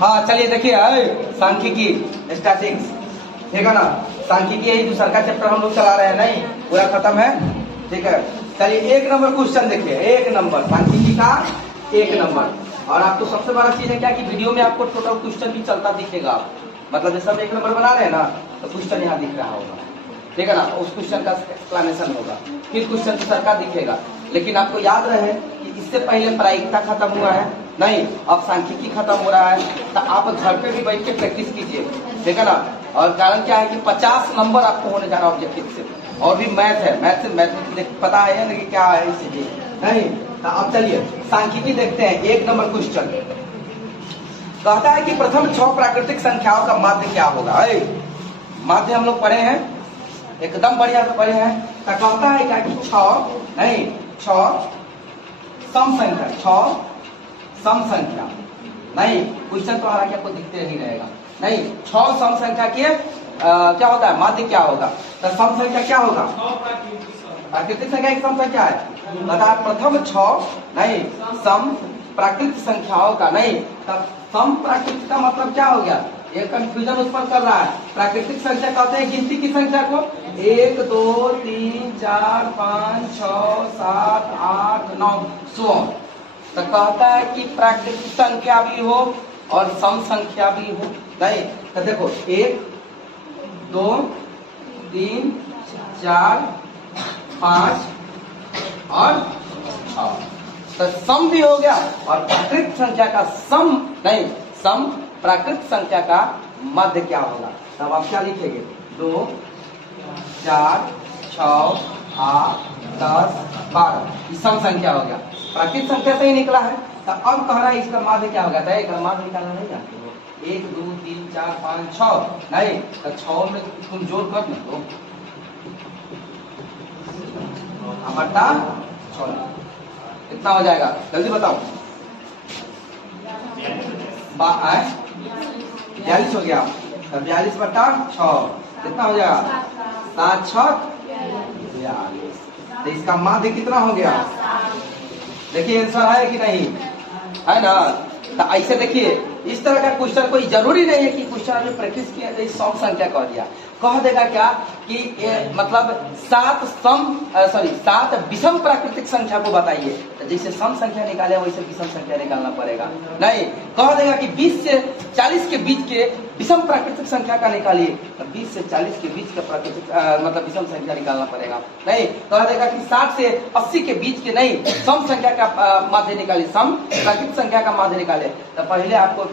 हाँ चलिए देखिए सांख्यिकी स्टैटिस्टिक्स, ठीक है ना। सांख्यिकी यही दूसरा का चैप्टर हम लोग चला रहे हैं, नहीं पूरा खत्म है, ठीक है। चलिए 1 नंबर क्वेश्चन देखिए, 1 नंबर सांख्यिकी का 1 नंबर। और आपको सबसे बड़ा चीज है क्या कि वीडियो में आपको टोटल क्वेश्चन भी चलता दिखेगा, मतलब जैसे हम 1 नंबर बना रहे हैं ना तो क्वेश्चन यहाँ दिख रहा होगा, ठीक है ना। उस क्वेश्चन का एक्सप्लेनेशन होगा, फिर क्वेश्चन दूसरा का दिखेगा। लेकिन आपको याद रहे कि इससे पहले प्रायिकता खत्म हुआ है, नहीं अब सांख्यिकी खत्म हो रहा है, तो आप घर पे भी बैठ के प्रैक्टिस कीजिए, ठीक है ना। और कारण क्या है कि 50 नंबर आपको होने जा रहा है ऑब्जेक्टिव से, और भी मैथ है, मैथ से पता है ना कि क्या है इस चीज, नहीं। तो अब चलिए सांख्यिकी देखते हैं। 1 नंबर क्वेश्चन कहता है कि प्रथम 6 प्राकृतिक संख्याओं का माध्य क्या होगा। माध्य हम लोग पढ़े हैं, एकदम बढ़िया से पढ़े हैं। तो कहता है क्या कि 6 सम संख्या, 6 सम संख्या, नहीं क्वेश्चन तो हालांकि आपको दिखते नहीं रहेगा, नहीं 6 सम संख्या के क्या होता है माध्य क्या होगा। तो सम संख्या क्या होगा, प्राकृतिक संख्या की सम संख्या है, बता प्रथम 6 नहीं सम प्राकृतिक संख्याओं का, नहीं तब सम प्राकृतिक का मतलब क्या हो गया, ये कंफ्यूजन उत्पन्न कर रहा है। प्राकृतिक संख्या कहते हैं गिनती की संख्या को, 1 2 3 4 5 6 7 8 9 100। तो कहता है कि प्राकृतिक संख्या भी हो और सम संख्या भी हो, नहीं तो देखो 1 2 3 4 5 और 6, तो सम भी हो गया और प्राकृतिक संख्या का सम, नहीं सम प्राकृतिक संख्या का मध्य क्या होगा। तब आप क्या लिखेंगे, 2 4 6 8 10 12, ये सम संख्या हो गया, प्राकृतिक संख्या से ही निकला है। तो अब कह रहा है इसका माध्य क्या होगा, तो इसका माध्य निकालना नहीं जानते हो, 1 2 3 4 5 6, नहीं तो 6 में तुम जोड़ कर ना दो, बट्टा 16 कितना हो जाएगा, जल्दी बताओ। 42 हो गया, 42 बट्टा 6 कितना हो जाएगा, 7 6 42। तो इसका माध्य कितना हो गया, देखिए आंसर है कि नहीं, है ना। तो ऐसे देखिए इस तरह का क्वेश्चन कोई जरूरी नहीं है कि क्वेश्चन में प्रैक्टिस किया जाए, सम संख्या कह दिया, कह देगा क्या कि मतलब 7 विषम प्राकृतिक संख्या को बताइए, तो जैसे सम संख्या निकाले वैसे विषम संख्या निकालना पड़ेगा, नहीं कह देगा कि 20 से 40 के बीच के विषम प्राकृतिक संख्या का निकालिए, तो 20 से 40 के बीच का प्राकृतिक मतलब विषम संख्या निकालना पड़ेगा, नहीं कह देगा कि 60 से 80 के बीच के नहीं सम संख्या का माध्य निकालिए, सम प्राकृतिक संख्या का माध्य निकाले, तो पहले आपको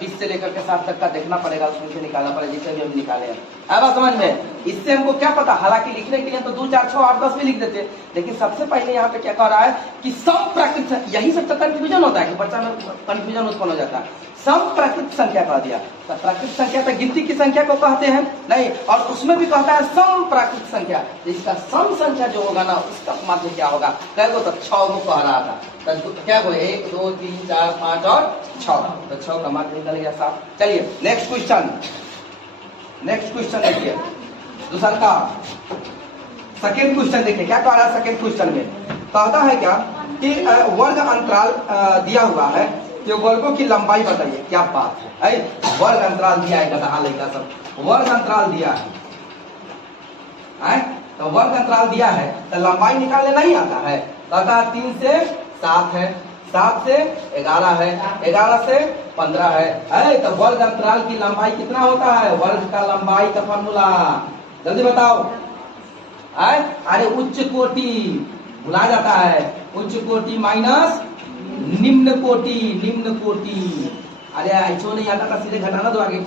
20 से लेकर के 60 तक का देखना पड़ेगा, उसमें से निकालना पड़ेगा, जैसे भी हम निकाले हैं। अब समझ में, इससे हमको क्या पता, हालांकि लिखने के लिए तो 2 4 6 8 10 भी लिख देते, लेकिन सबसे पहले यहाँ पे क्या कह रहा है कि सम प्राकृतिक, यही सब तो कंफ्यूजन होता है कि बच्चा में कंफ्यूजन उत्पन्न हो जाता है। सम प्राकृतिक संख्या कह दिया, तो प्राकृतिक संख्या तो गिनती की संख्या को कहते हैं, नहीं और उसमें भी कहता है सम प्राकृतिक संख्या, तो इसका सम संख्या जो होगा ना उसका माध्य क्या होगा, कह तो 6 को कह रहा था, तो क्या हो 1 2 3 4 5 और 6, तो 6 का माध्य निकल गया 7। चलिए नेक्स्ट क्वेश्चन देखिए, दूसरा का सेकेंड क्वेश्चन देखिए क्या कह रहा है। सेकेंड क्वेश्चन में कहता है क्या कि वर्ग अंतराल दिया हुआ है, कि वर्गों की लंबाई बताइए, क्या बात है, वर्ग अंतराल दिया है, गधा लड़का सब वर्ग अंतराल दिया है, तो वर्ग अंतराल दिया है तो लंबाई निकालने नहीं आता है, कहता है 3 से 7 है, 7 से 11 है, 11 से 15 है, तो वर्ग अंतराल की लंबाई कितना होता है, वर्ग का लंबाई का फॉर्मूला जल्दी बताओ। अरे उच्च कोटि भुला जाता है, उच्च कोटि माइनस निम्न कोटि, अरे ऐसा नहीं आता था, सीधे घटाना दो आगे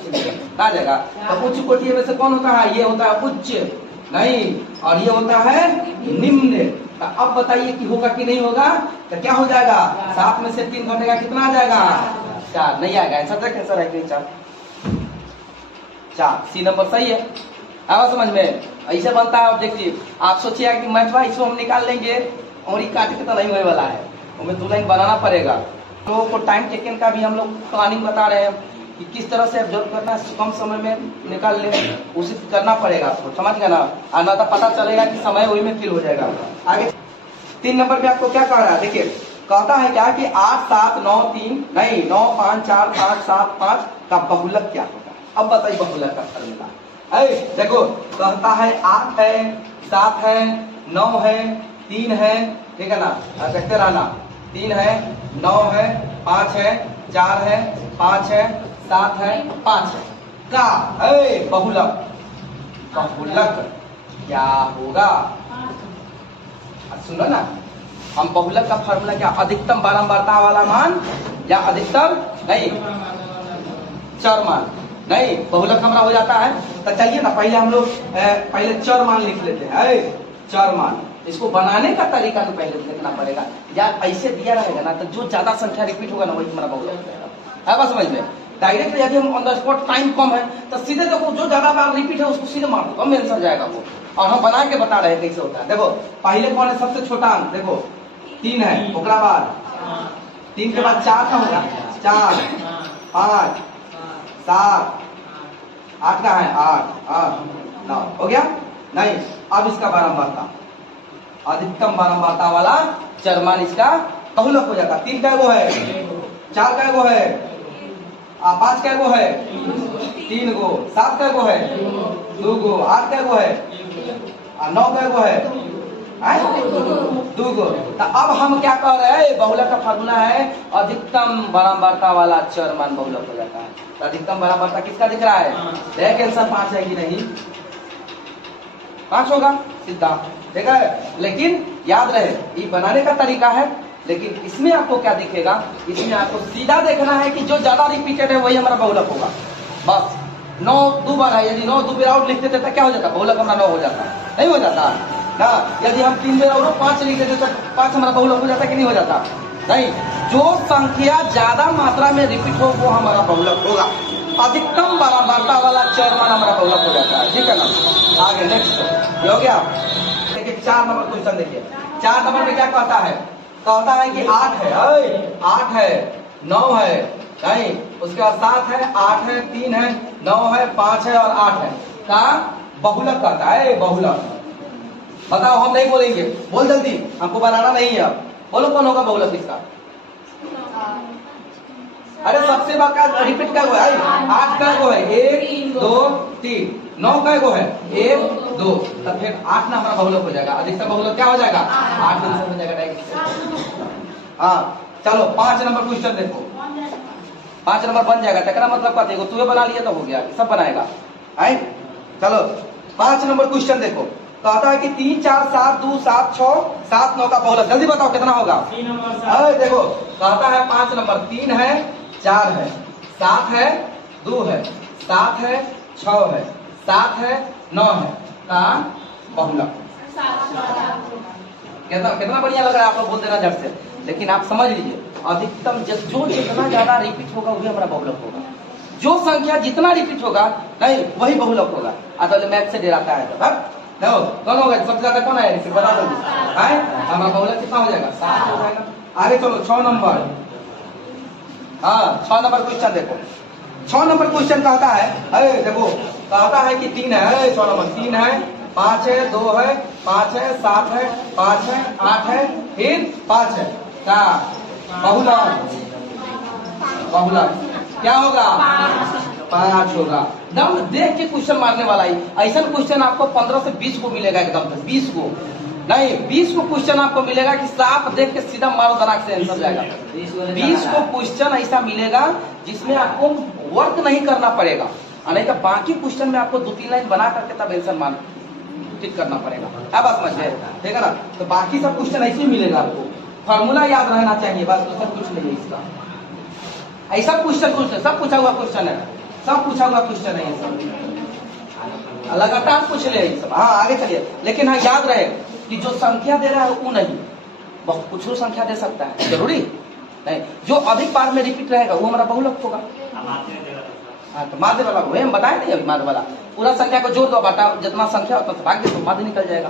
आ जाएगा। तो उच्च कोटि में से कौन होता है, ये होता है उच्च, नहीं और ये होता है निम्न। तो अब बताइए कि होगा कि नहीं होगा, तो क्या हो जाएगा, 7 में से 3 घटेगा कितना आ जाएगा, 4 नहीं आएगा, आंसर तक आंसर है कि 4 सी नंबर सही है। आवा समझ में, ऐसे बनता है ऑब्जेक्टिव। आप सोचिए कि मैथवा इसको हम निकाल लेंगे और ये काट के तो नहीं होने वाला है, हमें 2 लाइन बनाना पड़ेगा। लोगों को टाइम टेकन का भी हम लोग प्लानिंग बता रहे हैं कि किस तरह से ऑब्जर्व करना है, कम समय में निकाल ले, उसे करना पड़ेगा आपको, समझ गया ना, और ना तो पता चलेगा कि समय वही में किल हो जाएगा। आगे 3 नंबर पे आपको क्या कह रहा है, देखिए कहता है क्या कि 8 7 9 3 नहीं 9 5 4 5 7 5 का बहुलक क्या होगा। अब बताइए बहुलक का फॉर्मूला। देखो कहता है 8 है 7 है 9 है 3 है, ठीक है ना, देखते रहना, 3 है 9 है 5 है 4 है 5 है 7 है 5 है का बहुलक। बहुलक क्या होगा, सुनो ना, हम बहुलक का फॉर्मूला क्या, अधिकतम बारंबारता वाला मान या अधिकतम नहीं चर मान। नहीं, बहुलक हमारा हो जाता है। तो चलिए ना पहले हम लोग पहले चर मान लिख लेते हैं। चर मान, इसको बनाने का तरीका तो पहले देखना पड़ेगा। या ऐसे दिया रहेगा ना तो जो ज्यादा संख्या रिपीट होगा ना वही हमारा बहुलक रहेगा। है बात समझ में। डायरेक्ट यदि हम ऑन द स्पॉट टाइम कम है तो सीधे देखो जो ज्यादा बार रिपीट है उसको सीधे मार दो, कम आंसर जाएगा वो। और हम बना के बता रहे हैं कैसे होता है। देखो पहले कौन है सबसे छोटा अंक, देखो 3 है, ओकरा बाद 3 के बाद 4 का होगा, 4 5 7 8 का है 8 9 हो गया। नहीं, अब इसका बारंबारता, अधिकतम बारंबारता वाला चरमान इसका बहुलक हो जाता। 3 का वो है, 4 का वो है, 5 का वो है 3 गो, 7 का वो है 2 गो, 8 का वो है 9 का वो है 2 गो। तो अब हम क्या कह रहे हैं, बहुलक का फार्मूला है अधिकतम बारंबारता वाला चरमान बहुलक हो जाता है। तो अधिकतम बारंबारता किसका दिख रहा है, देख आंसर 5 है कि नहीं, 5 होगा सीधा, ठीक है। लेकिन याद रहे ये बनाने का तरीका है, लेकिन इसमें आपको क्या दिखेगा, इसमें आपको सीधा देखना है कि जो ज्यादा रिपीटेड है वही हमारा बहुलक होगा। बस 9 2 बार है, यदि 9 2 बार आउट लिख देते तो क्या हो जाता, बहुलक हमारा 9 हो जाता, नहीं हो जाता ना। यदि हम 3 बार और 5 लिख देते तो 5 हमारा बहुलक हो जाता कि नहीं हो जाता। नहीं, जो संख्या ज्यादा मात्रा में रिपीट हो वो हमारा बहुलक होगा। अधिकतम बारंबारता वाला चरमान हमारा बहुलक हो जाता है, ठीक है ना। आगे नेक्स्ट ये हो गया। देखिए 4 नंबर क्वेश्चन देखिए। 4 नंबर में क्या कहता है, कहता है कि 8 है 8 है 9 है, नहीं उसके बाद 7 है 8 है 3 है 9 है 5 है और 8 है का बहुलक कहता है। बहुलक बताओ, हम नहीं बोलेंगे, बोल जल्दी, हमको बनाना नहीं है। अब बोलो कौन होगा बहुलक इसका। अरे सबसे बाका रिपीट का है 8 का है 1 2 3, 9 का है 1 2, तब फिर 8 ना हमारा बहुलक हो जाएगा। अधिकतम बहुलक क्या हो जाएगा, 8 का आंसर हो जाएगा। हाँ चलो 5 नंबर क्वेश्चन देखो। 5 नंबर बन जाएगा, तकरा मतलब कहते हैं तू बना लिया तो हो गया, सब बनाएगा। आई चलो 5 नंबर क्वेश्चन देखो। कहता है कि 3 4 7 2 7 6 7 9 का बहुलक, जल्दी बताओ कितना होगा। देखो कहता है 5 नंबर 3 है 4 है 7 है 2 है 7 है 6 है 7 है 9 है का बहुलक। कितना बढ़िया लग रहा है, आप लोग बोल देना झट से। लेकिन आप समझ लीजिए, अधिकतम जो जितना ज्यादा रिपीट होगा वही हमारा बहुलक होगा। जो संख्या जितना रिपीट होगा नहीं वही बहुलक होगा। अतः मैथ से डराता है तो देखो कौन होगा सबसे ज्यादा, कौन है रिपीट बता दो। हमारा बहुलक कितना हो जाएगा, 7 हो जाएगा। आगे चलो 6 नंबर। हाँ 6 नंबर क्वेश्चन देखो। 6 नंबर क्वेश्चन कहता है, देखो कहता है कि 3 है 6 नंबर 3 है 5 है 2 है 5 है 7 है 5 है 8 है फिर 5 है का बहुलक। बहुलक क्या होगा, 5 होगा। दम देख के क्वेश्चन मारने वाला ही। ऐसा क्वेश्चन आपको 15 से 20 को मिलेगा, एकदम से 20 को नहीं 20 को क्वेश्चन आपको मिलेगा कि साफ देख के सीधा मारो दराक से आंसर जाएगा। 20 को क्वेश्चन ऐसा मिलेगा जिसमें आपको वर्क नहीं करना पड़ेगा, नहीं तो बाकी क्वेश्चन में आपको 2-3 लाइन बना करके तब आंसर मान ठीक करना पड़ेगा। अब समझ गए, ठीक है ना। तो बाकी सब क्वेश्चन ऐसे ही मिलेगा आपको, फॉर्मूला याद रहना चाहिए बस, दूसरा कुछ नहीं है इसका। ऐसा क्वेश्चन सब पूछा हुआ क्वेश्चन है, सब पूछा हुआ क्वेश्चन है ये सब, लगातार पूछ ले सब। हाँ आगे चलिए। लेकिन हाँ याद रहे कि जो संख्या दे रहा है वो नहीं, बहुत कुछ संख्या दे सकता है, जरूरी नहीं। जो अधिक बार में रिपीट रहेगा वो हमारा बहुलक होगा। हाँ तो माध्य वाला हम बताए नहीं, अभी माध्य वाला पूरा संख्या को जोड़ दो, बाटा जितना संख्या उतना भाग दो, माध्य निकल जाएगा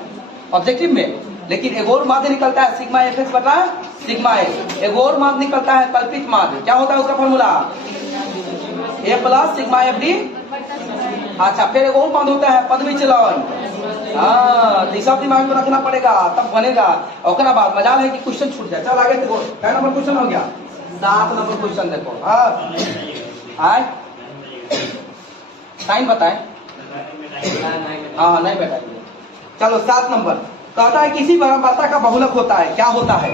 ऑब्जेक्टिव में। लेकिन एक और माध्य निकलता है सिग्मा एफ बटा सिग्मा एक्स, एक और माध्य निकलता है कल्पित माध्य। क्या होता है उसका फॉर्मूला, ए प्लस सिग्मा एफ डी। अच्छा फिर एक और माध्य होता है पद विचलन, हाँ, दिशा दिमाग में रखना पड़ेगा तब बनेगा। और बाद मजाल है कि क्वेश्चन छूट जाए। चल आगे देखो, क्या नंबर क्वेश्चन हो गया? 7 नंबर क्वेश्चन देखो। हाँ टाइम बताए। हाँ नहीं बेटा। चलो 7 नंबर कहता है किसी बारंबारता का बहुलक होता है, क्या होता है?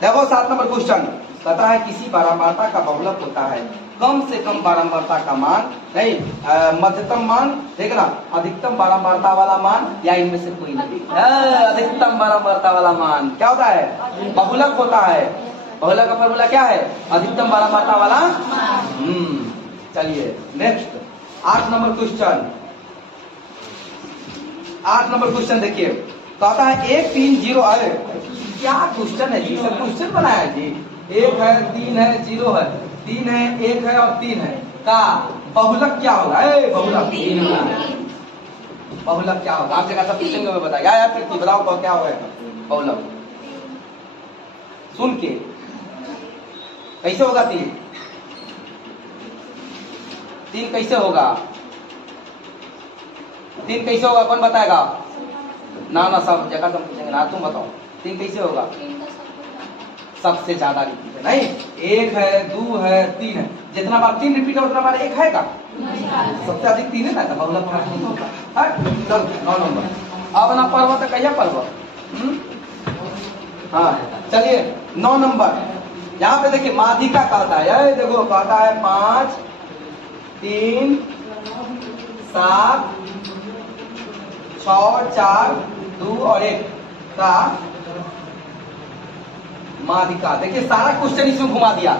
देखो 7 नंबर क्वेश्चन कहता है किसी बारंबारता का बहुलक होता है, कम से कम बारंबारता का मान नहीं, मध्यतम मान, देखना अधिकतम बारंबारता वाला मान, या इनमें से कोई नहीं। अधिकतम बारंबारता वाला मान क्या होता है? बहुलक होता है। बहुलक का फॉर्मूला क्या है? अधिकतम बारंबारता वाला। चलिए next 8 number question. 8 number question देखिए, कहता है 1 3 0। अरे क्या क्वेश्चन है जी, सब क्वेश्चन बनाया है जी। 1 है 3 है 0 है 3 है 1 है और 3 है का बहुलक क्या होगा? बहुलक बहुलक क्या होगा? आप जगह सब पूछेंगे मैं बताया यार, फिर बताओ क्या होगा बहुलक? सुन के कैसे होगा? 3 कैसे होगा? 3 कैसे होगा? कौन बताएगा? ना सब जगह सब पूछेंगे ना, तुम बताओ 3 कैसे होगा? सबसे ज्यादा रिपीट है नहीं, 1 है 2 है 3 है, जितना बार 3 रिपीट है उतना बार 1 है का? सबसे अधिक 3 है ना, बहुलक है। 9 नंबर। अब ना पढ़वा तो कैसे पढ़वा? हाँ चलिए 9 नंबर यहाँ पे देखिए माध्यिका कहता है, देखो कहता है 5 3 7 6 4 2 और 1 का माध्यिका। देखिए सारा क्वेश्चन इसमें घुमा दिया,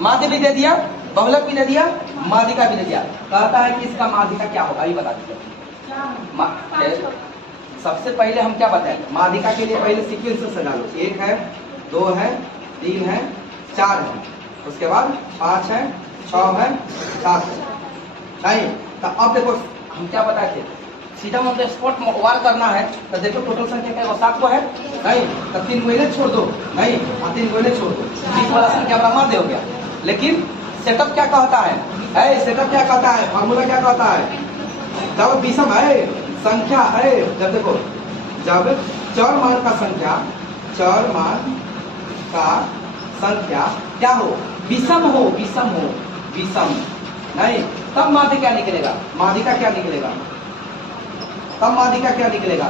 माध्य भी दे दिया, बहुलक भी दे दिया, माध्यिका भी दे दिया। कहता है कि इसका माध्यिका क्या होगा, ये बता दीजिए। सबसे पहले हम क्या बताएं? माध्यिका के लिए पहले सीक्वेंस से सजा लो। 1 है 2 है 3 है 4 है, उसके बाद 5 है 6 है 7 है। नहीं तो अब देखो हम क्या बताए थे, सीधा मतलब स्पॉट वार करना है तो देखो टोटल संख्या क्या है? 7 को है नहीं तो 3 को इन्हें छोड़ दो, नहीं 3 को इन्हें छोड़ दो, 20 वाला संख्या हमारा मार दे हो गया। लेकिन सेटअप क्या कहता है? सेटअप क्या कहता है? फॉर्मूला क्या कहता है? जब विषम है संख्या है, जब देखो जब चर मान का संख्या, चर मान का संख्या क्या हो? विषम हो, विषम हो, विषम नहीं, तब माध्य क्या निकलेगा? माध्यिका क्या निकलेगा? तब माध्यिका क्या निकलेगा?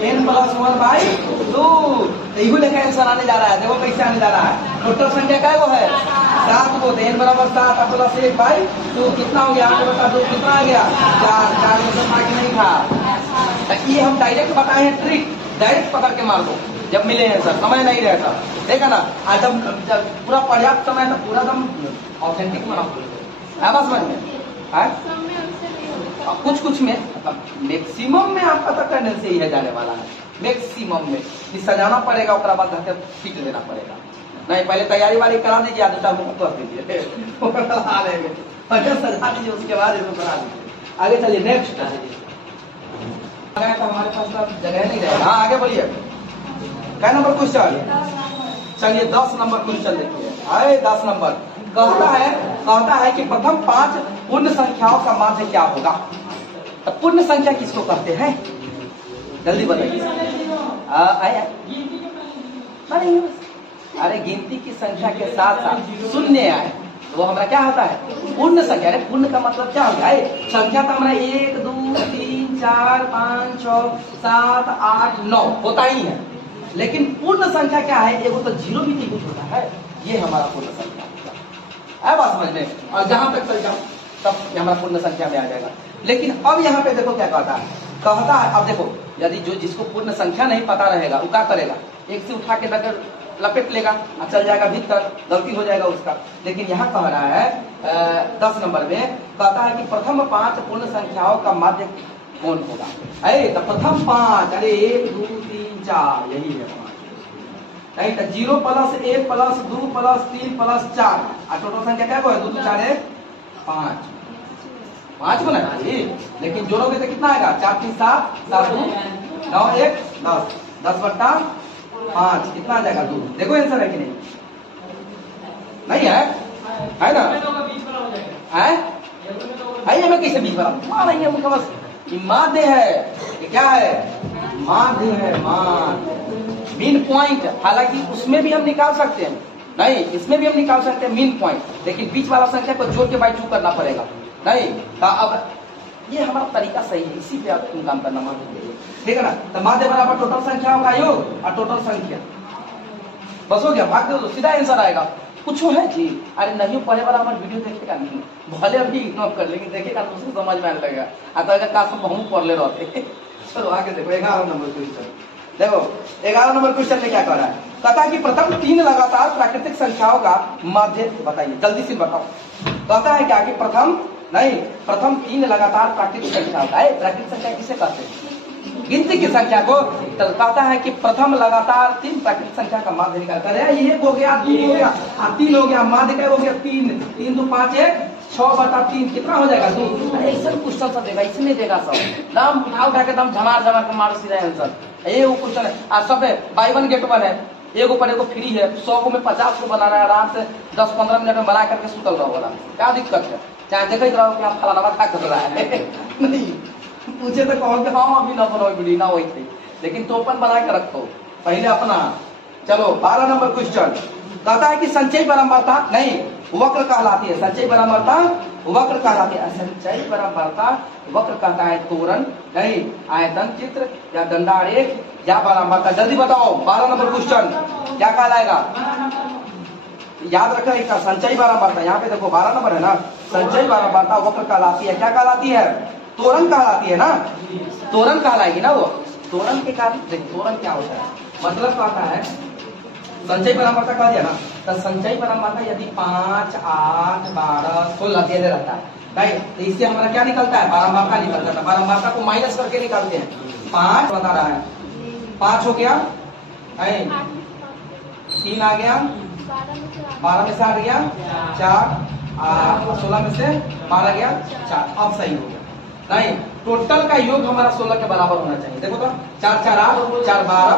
n+1/2। यही लेकर आंसर आने जा रहा है। देखो कैसे आने जा रहा है। टोटल संख्या क्या है? 7 को, n = 7 + 1/2 कितना हो गया? 8 + 2 कितना आ गया? 4 में से बाकी नहीं था। ये हम डायरेक्ट बताए हैं ट्रिक, डायरेक्ट पकड़ के मार दो जब मिले हैं सर, समय नहीं रहता, देखा ना। आज जब पूरा पर्याप्त समय था, पूरा दम ऑथेंटिक मना समझ में कुछ में मैक्सिमम में आपका तो टेंडेंसी ही है जाने वाला है। मैक्सिमम में सजाना पड़ेगा, उसके बाद फिट देना पड़ेगा। नहीं पहले तैयारी वाली करा दीजिए, आधे कर दीजिए सजा दीजिए, उसके बाद इसको करा दीजिए। आगे चलिए नेक्स्ट। हमारे पास जगह नहीं रहेगा। हाँ आगे बोलिए, क्या नंबर क्वेश्चन? चलिए 10 नंबर क्वेश्चन देखिए। 10 नंबर कहता है कि प्रथम 5 पूर्ण संख्याओं का माध्य क्या होगा? तो पूर्ण संख्या किसको कहते हैं? जल्दी बताइए। अरे गिनती की संख्या के साथ साथ शून्य आए तो हमारा क्या होता है? पूर्ण संख्या। अरे पूर्ण का मतलब क्या होता है? संख्या तो हमारा 1 2 3 4 5 6 7 8 9 होता ही है, लेकिन पूर्ण संख्या क्या है? एगो तो 0 भी नहीं कुछ होता है, ये हमारा पूर्ण संख्या है। बात समझ में? और जहां तक चल जाओ तब हमारा पूर्ण संख्या में आ जाएगा। लेकिन अब यहाँ पे देखो क्या कहता है, अब देखो यदि जो जिसको पूर्ण संख्या नहीं पता रहेगा वो क्या करेगा? एक से उठा के नगर लपेट लेगा और चल जाएगा भीतर, गलती हो जाएगा उसका। लेकिन यहाँ कह रहा है 10 नंबर में कहता है कि प्रथम 5 पूर्ण संख्याओं का माध्य कौन होगा? तो प्रथम 5, अरे 1 2 3 4 यही है 5, नहीं तो 0 + 1 + 2 + 3 + 4 और टोटल संख्या क्या है? 2 2 4 1 5 को ना, लेकिन जोड़ोगे तो कितना आएगा? 4 3 7 7 2 9 1 10 10/5 कितना आ जाएगा? 2। देखो आंसर है कि नहीं? नहीं है ना? है हमें कैसे 20 वाला नहीं है, बस ये माध्य है, ये क्या है, माध्य है, माध्य। मीन पॉइंट, हालांकि उसमें भी हम निकाल सकते हैं, नहीं इसमें भी हम निकाल सकते हैं मीन पॉइंट, लेकिन बीच वाला संख्या को जोड़ के बाई 2 करना पड़ेगा, नहीं तो अब ये हमारा तरीका सही है, इसी पे आप काम करना माध्य, ठीक है ना। तो माध्य बराबर टोटल संख्याओं का योग और टोटल संख्या, बस हो गया, भाग दो तो सीधा आंसर आएगा। कुछ है जी, अरे नहीं पहले वाला हमारा वीडियो देखेगा नहीं, भले अभी इग्नोर कर, लेकिन देखेगा तो उसको समझ में आने लगेगा, अगर का बहुत पढ़ ले रहते। चलो आगे देखो 11 नंबर क्वेश्चन, देखो 11 नंबर क्वेश्चन में क्या कह रहा है, कहता है कि प्रथम 3 लगातार प्राकृतिक संख्याओं का माध्य बताइए, जल्दी से बताओ। कहता है क्या कि प्रथम 3 लगातार प्राकृतिक संख्याओं का, प्राकृतिक संख्या किसे कहते हैं, गिनती की संख्या को। तो कहता है कि प्रथम लगातार 3 प्राकृतिक संख्या का माध्य निकालता है, ये 1 हो गया, 2 हो गया, 3 हो गया, माध्य का हो गया 3, 3 2 5 1 6/3 कितना हो जाएगा 2। ऐसा क्वेश्चन सब देगा, इसमें देगा सब नाम उठा के दम झमार के मार सीधा आंसर, ये वो क्वेश्चन है। आज सब बाई 1 गेट 1 है, एगो पर एगो फ्री है, 100 को में 50 को बना रहा है, आराम से 10-15 मिनट में बना करके सुतल रहो, वाला क्या दिक्कत है, चाहे देखते रहो कि आप फलाना खा कर रहा है नहीं पूछे तो कहो कि हाँ अभी ना बनाओ वीडियो ना वही थी, लेकिन तो अपन बना के रखो पहले अपना। चलो 12 नंबर क्वेश्चन, कहता है कि संचय बारंबारता नहीं वक्र कहलाती है, संचय बारंबारता वक्र कहलाती है, संचय बारंबारता वक्र कहता है तोरण, नहीं आयतन चित्र या दंडारेख या बारंबारता, जल्दी बताओ 12 नंबर क्वेश्चन क्या कहलाएगा, याद रखना एक संचय बारंबारता, यहाँ पे देखो 12 नंबर है ना, संचय बारंबारता वक्र कहलाती है, क्या कहलाती है, तोरण कहलाती है ना, तोरण कहलाएगी ना वो, तोरण के कारण देखो तोरण क्या होता है, मतलब कहता है संचय बारंबारता कह दिया ना, तो संचय बारंबारता यदि 5 8 12 16 दे रहता है, नहीं तो इससे हमारा क्या निकलता है, बारंबारता निकलता है, बारंबारता को माइनस करके निकालते हैं, 5 बता रहा है, 5 हो गया, 3 आ गया, 12 में से 8 गया 4, 16 में से 12 गया 4, अब सही हो गया, नहीं टोटल का योग हमारा 16 के बराबर होना चाहिए, देखो तो 4 4 8 4 12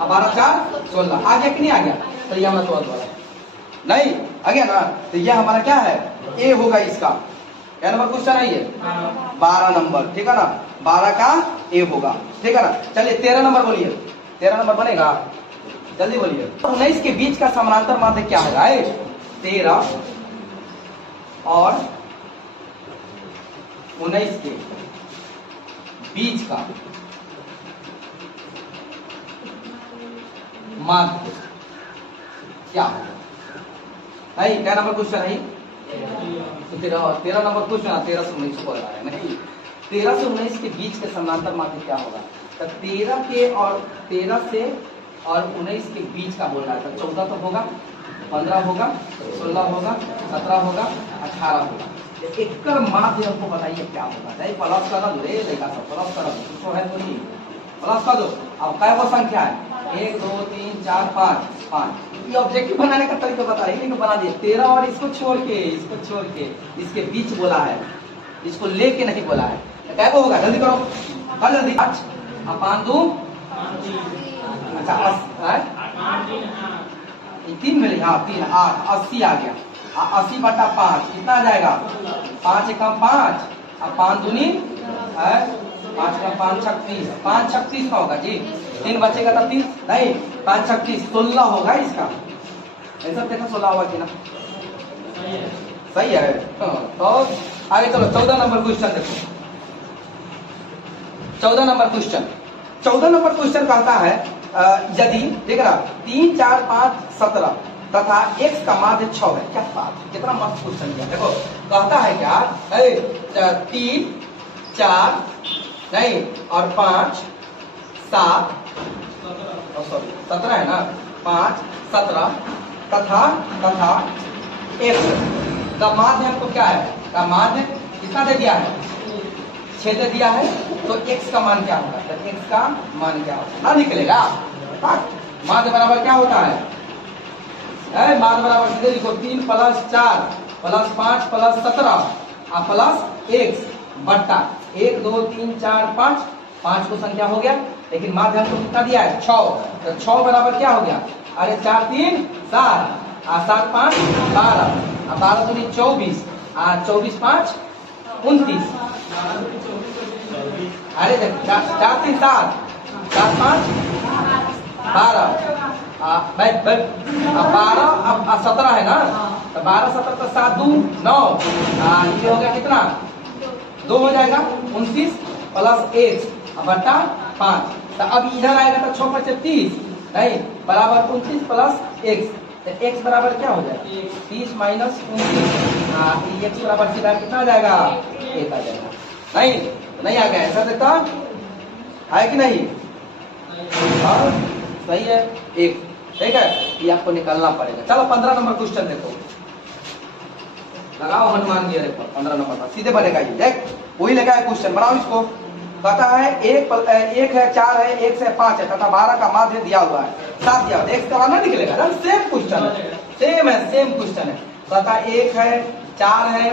12 4 16 आ गया कि नहीं आ गया, तो ये हमारा 12 नहीं आ गया ना, तो ये हमारा क्या है, ए होगा इसका, क्या नंबर क्वेश्चन है ये 12 नंबर, ठीक है ना, 12 का ए होगा, ठीक है ना। चलिए 13 नंबर बोलिए, 13 नंबर बनेगा, जल्दी बोलिए। 19 के बीच का समानांतर माध्य क्या होगा, 13 और 19 के बीच का माध्य क्या होगा, नहीं क्या नंबर क्वेश्चन है, तो 13 नंबर क्वेश्चन 13 से 19 को है, नहीं 13 से 19 के बीच के समानांतर माध्य क्या होगा, तो 13 के और 13 से और 19 के बीच का बोल रहा है, तो 14 तो होगा, 15 होगा, 16 होगा, 17 होगा, 18 होगा, एक माध्य हमको बताइए क्या होगा, नहीं प्लस कर दो रे देखा सब प्लस कर दो, कुछ है तो नहीं प्लस कर दो। अब क्या वो संख्या है 1 2 3 4 5, ये ऑब्जेक्टिव बनाने का तरीका बता रही है, बना दिए 13 और इसको छोड़ के इसके बीच बोला है, इसको लेके नहीं बोला है, तो क्या होगा, जल्दी करो कर जल्दी, 5 5 2 अच्छा 3 मिले, हाँ 3 8 80 आ गया, 80/5 कितना आ जाएगा, 5 एकम 5 और 5 दूनी 5 का 5 36, 5 36 का होगा जी, 3 बचेगा तो 30 नहीं 5 36 16 होगा इसका, ऐसा देखा 16 होगा कि ना, सही है। तो आगे चलो 14 नंबर क्वेश्चन देखो, 14 नंबर क्वेश्चन कहता है यदि देख रहा 3 4 5 17 तथा x का माध्य 6 है, क्या बात है, कितना मस्त क्वेश्चन दिया, देखो कहता है क्या 3 4 नहीं और 5 7 सॉरी 17 है ना, 5 17 तथा x का माध्य हमको क्या है, का माध्य कितना दे दिया है, 6 दे दिया है, तो x का मान क्या होगा, तो x का मान क्या होगा ना निकलेगा, माध्य बराबर क्या होता है, माध्य बराबर सीधे लिखो 3 + 4 + 5 + 17 प्लस x बट्टा 1 2 3 4 5 को संख्या हो गया, लेकिन माध्य हमको कितना दिया है 6, तो 6 बराबर क्या हो गया, अरे 4 3 7 7 5 12 12 दूनी 24 24 5 29। अरे देख 4 3 7 4 5 12 बैठ बैठ 12 अब 17 है ना, तो 12 17 तो 7 2 9, ये हो गया कितना 2 हो जाएगा 29 प्लस 1 बटा 5। तो अब इधर आएगा तो 6 5 30 नहीं बराबर 29 प्लस 1, तो x बराबर क्या हो जाएगा 30 माइनस 29, x बराबर सीधा कितना आ जाएगा 1 आ जाएगा। नहीं आ गया, ऐसा देखता है कि नहीं, हाँ सही है 1, ठीक है, ये आपको निकालना पड़ेगा। चलो 15 नंबर क्वेश्चन देखो, लगाओ हनुमान गियर पर 15 नंबर पर सीधे बनेगा ये, देख वही लगा है क्वेश्चन, बनाओ इसको। कहता है 1 है 4 है 1 से 5 है तथा 12 का माध्य दिया हुआ है, 7 दिया हुआ है, x का मान निकलेगा ना, सेम क्वेश्चन है, सेम क्वेश्चन है। कहता 1 है 4 है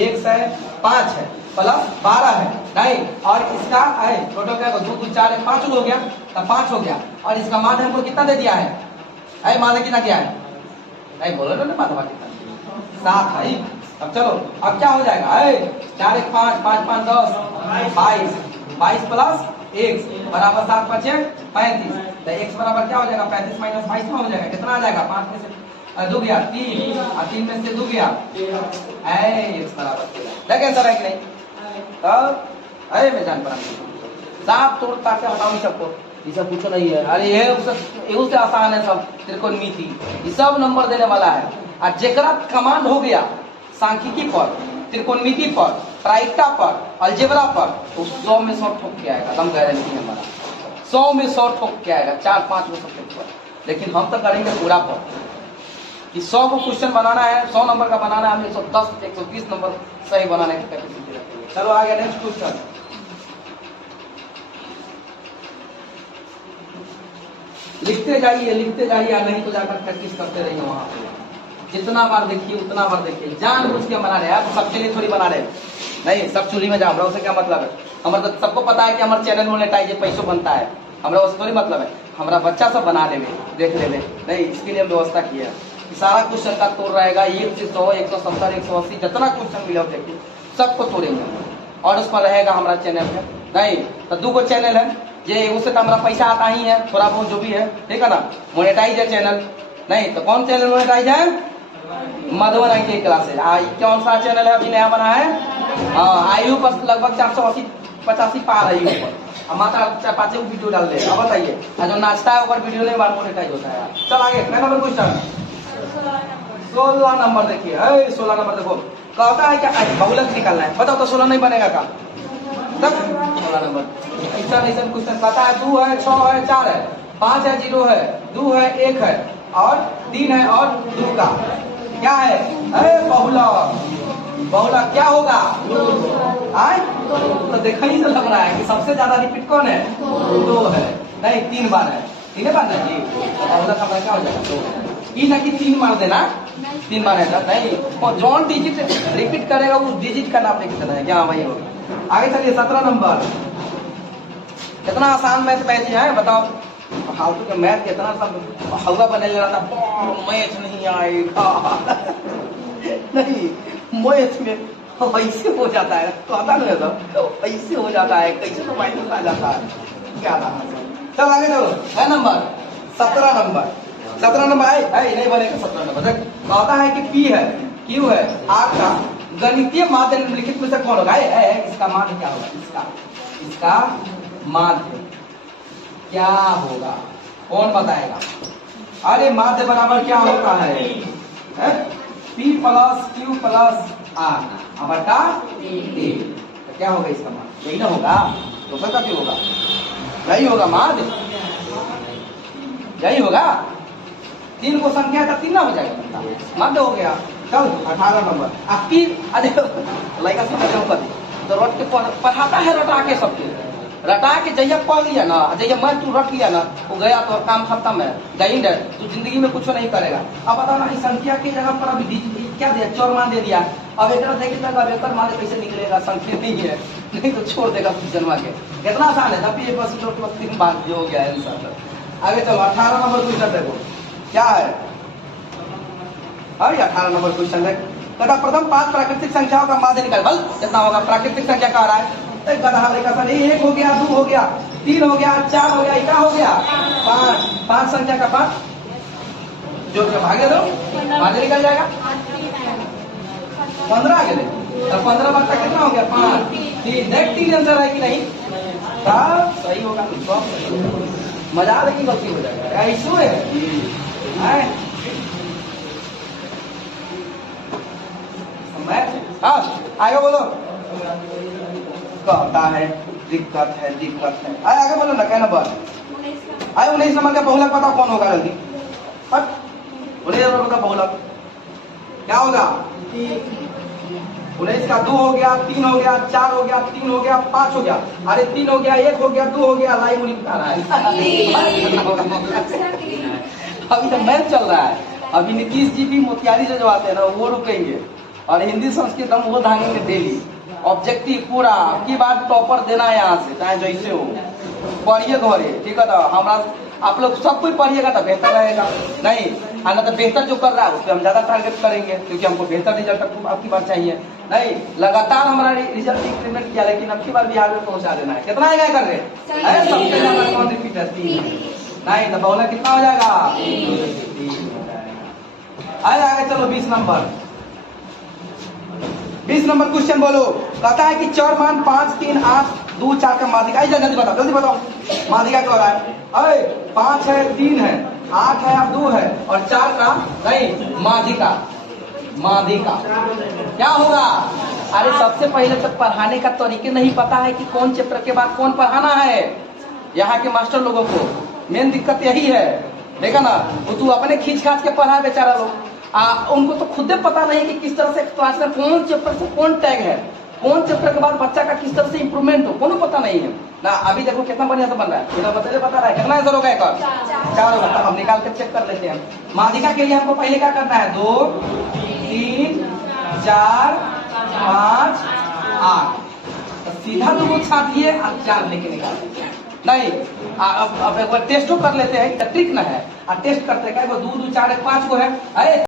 1 से 5 है प्लस 12 है नहीं, और इसका है टोटल क्या 2 2 4 है 5 हो गया, तो 5 हो गया, और इसका मान हमको कितना दे दिया है, मान कितना दिया है, नहीं बोलो ना माधवा कितना 7 है। अब चलो अब क्या हो जाएगा, 4 1 5 5 5 10 22 प्लस 1 बराबर 7 5 35, तो x बराबर क्या हो जाएगा 35 माइनस 22 में हो जाएगा, कितना आ जाएगा 5 में से 2 गया 3 और 3 में से 2 गया, x बराबर देख आंसर है कि नहीं। तब मैं जान पड़ा साफ तोड़ता से हटाओ सबको, ये सब कुछ नहीं है, अरे ये से आसान है सब, त्रिकोणमिति ये सब नंबर देने वाला है। और जेकरा कमांड हो गया सांख्यिकी पर, त्रिकोणमिति पर, प्रायिकता पर, अलजेब्रा पर, तो 100 में 100 ठोक के आएगा, दम गारंटी है हमारा, 100 में 100 ठोक के आएगा, 4 5 में 100 पर। लेकिन हम तो करेंगे पूरा पर, कि 100 को क्वेश्चन बनाना है, 100 नंबर का बनाना है, हमें 110 120 नंबर सही बनाने की कैपेसिटी रखते हैं। चलो आगे नेक्स्ट क्वेश्चन, लिखते जाइए, नहीं तो जाकर प्रैक्टिस करते रहिए वहां पे, जितना बार देखिए उतना बार देखिए, जानबूझ के बना रहे हैं, आप सबके लिए थोड़ी बना रहे नहीं, सब चूल्ही में जाम रहा, उससे क्या मतलब है, हमारा तो सबको पता है कि हमारे चैनल मोनेटाइज पैसों बनता है, हमारा उससे थोड़ी मतलब है, हमारा बच्चा सब बना ले देख ले नहीं, इसके लिए हम व्यवस्था किया है, सारा क्वेश्चन का तोड़ रहेगा, 1 से 100 170 180 जितना क्वेश्चन मिले ऑब्जेक्टिव सबको तोड़ेंगे, और उस पर रहेगा हमारा चैनल है नहीं, तो 2 गो चैनल है, ये उससे तो हमारा पैसा आता ही है थोड़ा बहुत जो भी है, ठीक है ना, मोनेटाइज है चैनल नहीं, तो कौन चैनल मोनेटाइज है, मधुबन IT क्लासेज। कौन सा चैनल है अभी नया बना है, आयु पर लगभग 480 85 पार है ऊपर, मात्र 5 वीडियो डाल दे। अब बताइए जो नाचता है ऊपर वीडियो नहीं बार मोनेटाइज होता है। चल आगे नंबर क्वेश्चन 16 नंबर देखिए, 16 नंबर देखो, कहता है क्या बहुलक निकालना है, बताओ तो 16 नहीं बनेगा का, तब 16 नंबर ऐसा क्वेश्चन कहता है 2 है 6 है 4 है 5 है 0 है 2 है 1 है और 3 है और 2 का क्या है, बहुला क्या होगा, तो देखा ही तो लग रहा है कि सबसे ज्यादा रिपीट कौन है, 2 है नहीं 3 बार है, 3 बार है जी, तो बहुला का क्या हो जाएगा 2, ये ना कि 3 मार देना, 3 बार है नहीं, और जौन डिजिट रिपीट करेगा उस डिजिट का नाम लिख देना है, क्या वही होगा। आगे चलिए 17 नंबर, कितना आसान मैथ बैच है बताओ, फालतू के मैथ कितना सब हवा बने ले रहा था, मैथ नहीं आएगा नहीं, मैथ में ऐसे हो जाता है, कहता नहीं सब ऐसे हो जाता है, कैसे तो माइनस आ जाता है, क्या था। चल आगे चलो, है नंबर 17 नंबर, 17 नंबर है नहीं बनेगा 17 नंबर, कहता है कि P है Q है R का गणितीय माध्य निम्नलिखित में से कौन होगा, इसका माध्य क्या होगा, इसका माध्य क्या होगा, कौन बताएगा, अरे माध्य बराबर क्या होता है, P plus Q plus R बटा A, तो क्या होगा इसका माध्य, यही ना होगा, दूसरा का क्यों होगा, यही होगा माध्य, यही होगा, 3 को संख्या का 3 ना हो जाएगा, माध्य हो गया। चल 18 नंबर, अब 3 लड़का से तो रट के पढ़ाता है, रटा के सबके रटा के जैया पढ़ लिया ना, जैया मैं तू रट लिया ना, वो गया तो काम खत्म है, गाइंड है, तू जिंदगी में कुछ नहीं करेगा। अब बताओ ना, इस संख्या की जगह पर अभी क्या दिया, चौर मान दे दिया, अब एक देखेगा अब एक मारे कैसे निकलेगा, संख्या नहीं है, नहीं तो छोड़ देगा जन्मा के, कितना आसान है, तब ये बस 3 बार जो हो गया आंसर। आगे चलो 18 नंबर क्वेश्चन देखो क्या है, 18 नंबर क्वेश्चन है, तथा प्रथम 5 प्राकृतिक संख्याओं का माध्य निकाल। बल कितना होगा? प्राकृतिक संख्या कह रहा है। गधा का सर 1 हो गया, 2 हो गया, 3 हो गया, 4 हो गया, क्या हो गया? 5 संख्या का 5 जो भागे दो, माध्य निकल जाएगा। 15 आगे दे, तो 15 बार का कितना हो गया? 5 3 देख 3 आंसर है कि नहीं? तब सही होगा। मजा लेकिन गलती हो जाएगा, इशू है। आगे बोलो। कहता है दिक्कत है। आगे बोलो ना, क्या नंबर? 19 नंबर का बहुलक बताओ कौन होगा? जल्दी 19 नंबर का बहुलक क्या होगा? 19 का 2 हो गया, 3 हो गया, 4 हो गया, 3 हो गया, 5 हो गया। अरे 3 हो गया, 1 हो गया, 2 हो गया, लाइव मुझे बता रहा है। अभी तो मैच चल रहा है। अभी नीतीश जी भी मोतिहारी से जो आते हैं ना वो रुकेंगे और हिंदी संस्कृत हम वो धांगेंगे डेली। ऑब्जेक्टिव पूरा की बात टॉपर देना है यहाँ से, चाहे जैसे हो। पढ़िए घरे, ठीक है? तो हमारा आप लोग सब कुछ पढ़िएगा तो बेहतर रहेगा। नहीं ना तो बेहतर जो कर रहा है उस पर हम ज्यादा टारगेट करेंगे, क्योंकि हमको बेहतर रिजल्ट आपकी बार चाहिए। नहीं लगातार हमारा रिजल्ट इंक्रीमेंट किया, लेकिन अब की बार बिहार में पहुंचा देना है। कितना आएगा कर रहे? सबसे ज्यादा कौन रिपीट है? 3। नहीं तो बहुलक कितना हो जाएगा? 3 हो जाएगा। आगे चलो 20 नंबर। 20 नंबर क्वेश्चन बोलो। कहता है कि चर मान 5 3 8 2 4 का माध्यिका। जल्दी बताओ माध्यिका क्या हो रहा है? 5 है, 3 है, 8 है, 2 है और 4 का नहीं माध्यिका क्या होगा? अरे सबसे पहले तो पढ़ाने का तरीके नहीं पता है कि कौन चैप्टर के बाद कौन पढ़ाना है। यहाँ के मास्टर लोगों को मेन दिक्कत यही है, देखा ना? वो तू अपने खींच खाच के पढ़ा बेचारा लोग। उनको तो खुद पता नहीं कि किस तरह से क्लास में कौन चैप्टर से कौन टैग है, कौन चैप्टर के बाद बच्चा का किस तरह से इंप्रूवमेंट हो, कोनो पता नहीं है ना। अभी देखो कितना बढ़िया से बन रहा है, बता रहा है। कितना आंसर होगा? 4 होगा। हम निकाल कर चेक कर लेते हैं। माध्यिका के लिए हमको पहले क्या करना है? 2 3 4 5 8 सीधा 2 छाप दिए और 4 लेके निकाल। नहीं अब एक बार टेस्ट कर लेते हैं, ट्रिक ना है। टेस्ट करते हैं क्या? 2 2 4 1 5 को है। अरे